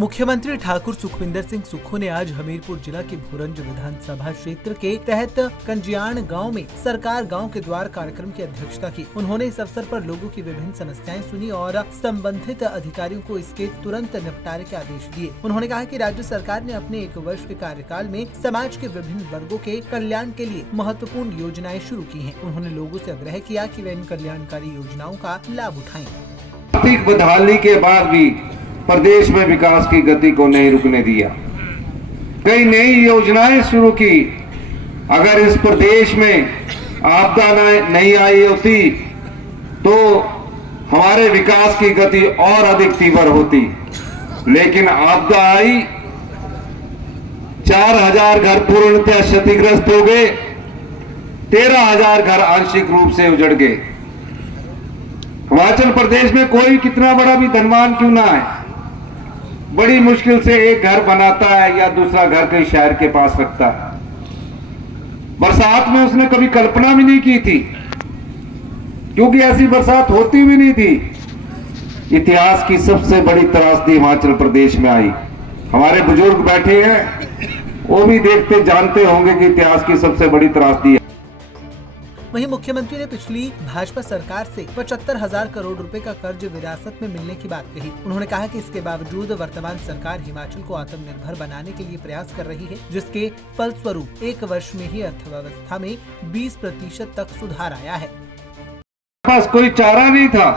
मुख्यमंत्री ठाकुर सुखविंदर सिंह सुक्खू ने आज हमीरपुर जिला के भोरंज विधानसभा क्षेत्र के तहत कंजियाण गांव में सरकार गांव के द्वार कार्यक्रम की अध्यक्षता की। उन्होंने इस अवसर पर लोगों की विभिन्न समस्याएं सुनी और संबंधित अधिकारियों को इसके तुरंत निपटारे के आदेश दिए। उन्होंने कहा कि राज्य सरकार ने अपने 1 वर्ष के कार्यकाल में समाज के विभिन्न वर्गों के कल्याण के लिए महत्वपूर्ण योजनाएं शुरू की हैं। उन्होंने लोगों से आग्रह किया कि वे इन कल्याणकारी योजनाओं का लाभ उठाएं। आर्थिक बदहाली के बाद भी प्रदेश में विकास की गति को नहीं रुकने दिया। कई नई योजनाएं शुरू की। अगर इस प्रदेश में आपदा नहीं आई होती तो हमारे विकास की गति और अधिक तीव्र होती, लेकिन आपदा आई, 4000 घर पूर्णतः क्षतिग्रस्त हो गए, 13000 घर आंशिक रूप से उजड़ गए। हिमाचल प्रदेश में कोई कितना बड़ा भी धनवान क्यों ना है, बड़ी मुश्किल से एक घर बनाता है या दूसरा घर कहीं शहर के पास रखता है। बरसात में उसने कभी कल्पना भी नहीं की थी, क्योंकि ऐसी बरसात होती भी नहीं थी। इतिहास की सबसे बड़ी त्रासदी हिमाचल प्रदेश में आई। हमारे बुजुर्ग बैठे हैं, वो भी देखते जानते होंगे कि इतिहास की सबसे बड़ी त्रासदी है। वहीं मुख्यमंत्री ने पिछली भाजपा सरकार से 75,000 करोड़ रुपए का कर्ज विरासत में मिलने की बात कही। उन्होंने कहा कि इसके बावजूद वर्तमान सरकार हिमाचल को आत्मनिर्भर बनाने के लिए प्रयास कर रही है, जिसके फलस्वरूप 1 वर्ष में ही अर्थव्यवस्था में 20% तक सुधार आया है। पास कोई चारा नहीं था।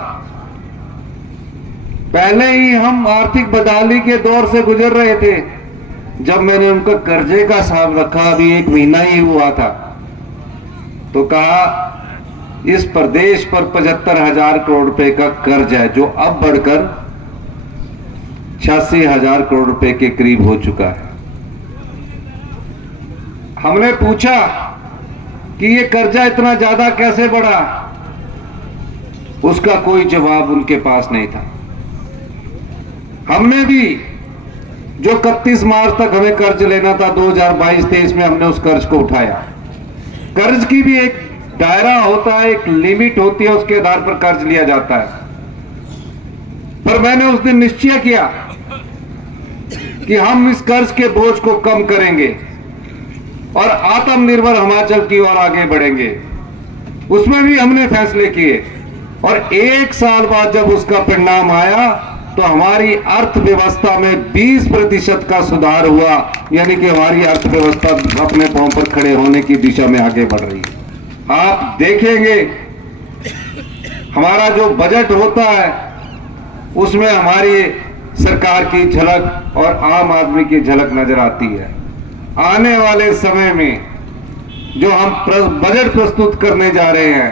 पहले ही हम आर्थिक बदहाली के दौर से गुजर रहे थे। जब मैंने उनका कर्जे का हिसाब रखा, अभी 1 महीना ही हुआ था, तो कहा इस प्रदेश पर 75,000 करोड़ रुपए का कर्ज है, जो अब बढ़कर 86,000 करोड़ रुपए के करीब हो चुका है। हमने पूछा कि ये कर्जा इतना ज्यादा कैसे बढ़ा, उसका कोई जवाब उनके पास नहीं था। हमने भी जो 31 मार्च तक हमें कर्ज लेना था 2022-23 में, हमने उस कर्ज को उठाया। कर्ज की भी एक दायरा होता है, एक लिमिट होती है, उसके आधार पर कर्ज लिया जाता है। पर मैंने उस दिन निश्चय किया कि हम इस कर्ज के बोझ को कम करेंगे और आत्मनिर्भर हिमाचल की ओर आगे बढ़ेंगे। उसमें भी हमने फैसले किए और 1 साल बाद जब उसका परिणाम आया तो हमारी अर्थव्यवस्था में 20% का सुधार हुआ, यानी कि हमारी अर्थव्यवस्था अपने पांव पर खड़े होने की दिशा में आगे बढ़ रही है। आप देखेंगे हमारा जो बजट होता है उसमें हमारी सरकार की झलक और आम आदमी की झलक नजर आती है। आने वाले समय में जो हम बजट प्रस्तुत करने जा रहे हैं,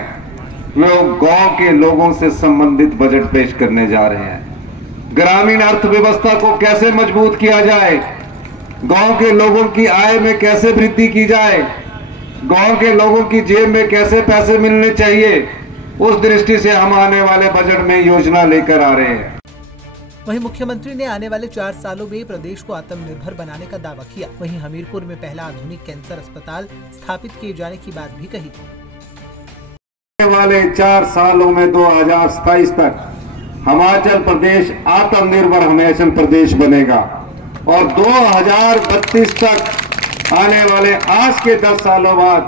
वो गांव के लोगों से संबंधित बजट पेश करने जा रहे हैं। ग्रामीण अर्थव्यवस्था को कैसे मजबूत किया जाए, गांव के लोगों की आय में कैसे वृद्धि की जाए, गांव के लोगों की जेब में कैसे पैसे मिलने चाहिए, उस दृष्टि से हम आने वाले बजट में योजना लेकर आ रहे हैं। वहीं मुख्यमंत्री ने आने वाले 4 सालों में प्रदेश को आत्मनिर्भर बनाने का दावा किया। वहीं हमीरपुर में पहला आधुनिक कैंसर अस्पताल स्थापित किए जाने की बात भी कही। आने वाले 4 सालों में 2027 तक हिमाचल प्रदेश आत्मनिर्भर हिमाचल प्रदेश बनेगा और 2032 तक आने वाले आज के 10 सालों बाद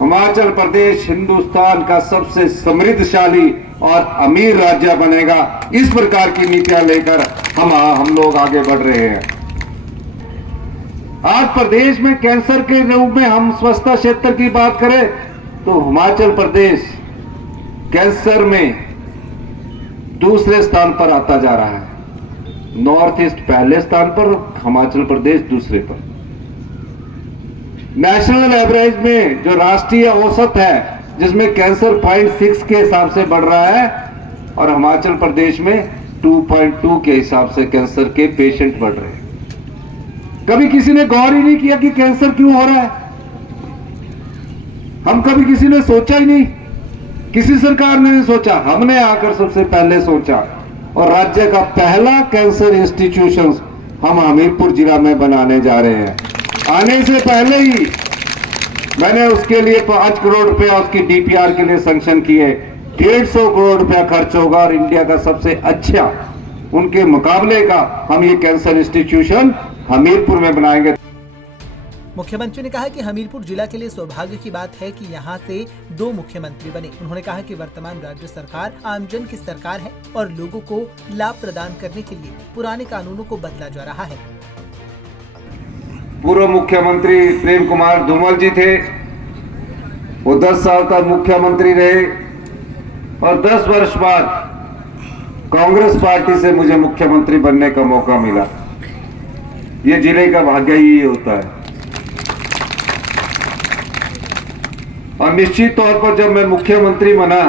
हिमाचल प्रदेश हिंदुस्तान का सबसे समृद्धशाली और अमीर राज्य बनेगा। इस प्रकार की नीतियां लेकर हम लोग आगे बढ़ रहे हैं। आज प्रदेश में कैंसर के रूप में हम स्वच्छता क्षेत्र की बात करें तो हिमाचल प्रदेश कैंसर में दूसरे स्थान पर आता जा रहा है। नॉर्थ ईस्ट पहले स्थान पर, हिमाचल प्रदेश दूसरे पर। नेशनल एवरेज में जो राष्ट्रीय औसत है, जिसमें कैंसर 0.6 के हिसाब से बढ़ रहा है और हिमाचल प्रदेश में 2.2 के हिसाब से कैंसर के पेशेंट बढ़ रहे हैं। कभी किसी ने गौर ही नहीं किया कि कैंसर क्यों हो रहा है। हम कभी किसी ने सोचा ही नहीं, किसी सरकार ने नहीं सोचा। हमने आकर सबसे पहले सोचा और राज्य का पहला कैंसर इंस्टीट्यूशन हम हमीरपुर जिला में बनाने जा रहे हैं। आने से पहले ही मैंने उसके लिए 5 करोड़ रुपया उसकी DPR के लिए सैंक्शन किए। 150 करोड़ रुपया खर्च होगा और इंडिया का सबसे अच्छा उनके मुकाबले का हम ये कैंसर इंस्टीट्यूशन हमीरपुर में बनाएंगे। मुख्यमंत्री ने कहा कि हमीरपुर जिला के लिए सौभाग्य की बात है कि यहाँ से 2 मुख्यमंत्री बने। उन्होंने कहा कि वर्तमान राज्य सरकार आमजन की सरकार है और लोगों को लाभ प्रदान करने के लिए पुराने कानूनों को बदला जा रहा है। पूर्व मुख्यमंत्री प्रेम कुमार धूमल जी थे, वो 10 साल तक मुख्यमंत्री रहे और 10 वर्ष बाद कांग्रेस पार्टी से मुझे मुख्यमंत्री बनने का मौका मिला। ये जिले का भाग्य ही होता है। और निश्चित तौर पर जब मैं मुख्यमंत्री बना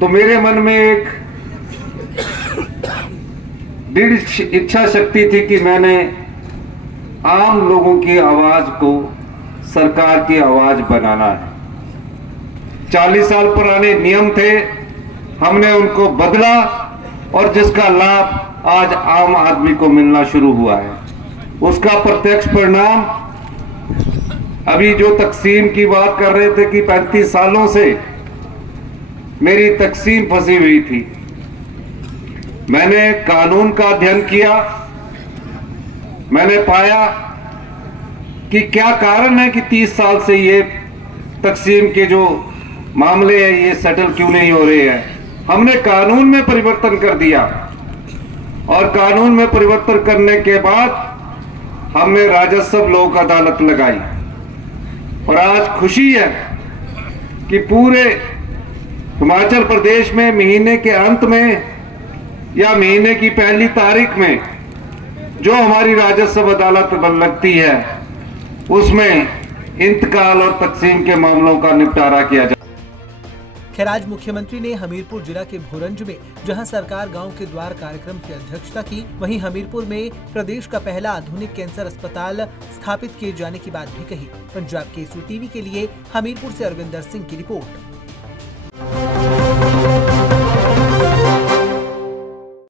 तो मेरे मन में एक दृढ़ इच्छा शक्ति थी कि मैंने आम लोगों की आवाज को सरकार की आवाज बनाना है। 40 साल पुराने नियम थे, हमने उनको बदला और जिसका लाभ आज आम आदमी को मिलना शुरू हुआ है। उसका प्रत्यक्ष परिणाम अभी जो तकसीम की बात कर रहे थे कि 35 सालों से मेरी तकसीम फंसी हुई थी। मैंने कानून का अध्ययन किया, मैंने पाया कि क्या कारण है कि 30 साल से ये तकसीम के जो मामले हैं ये सेटल क्यों नहीं हो रहे हैं। हमने कानून में परिवर्तन कर दिया और कानून में परिवर्तन करने के बाद हमने राजस्व लोक अदालत लगाई और आज खुशी है कि पूरे हिमाचल प्रदेश में महीने के अंत में या महीने की पहली तारीख में जो हमारी राजस्व अदालत लगती है उसमें इंतकाल और तकसीम के मामलों का निपटारा किया जाए। खैर, आज मुख्यमंत्री ने हमीरपुर जिला के भोरंज में जहां सरकार गांव के द्वार कार्यक्रम की अध्यक्षता की, वहीं हमीरपुर में प्रदेश का पहला आधुनिक कैंसर अस्पताल स्थापित किए जाने की बात भी कही। पंजाब केसरी टीवी के लिए हमीरपुर से अरविंदर सिंह की रिपोर्ट।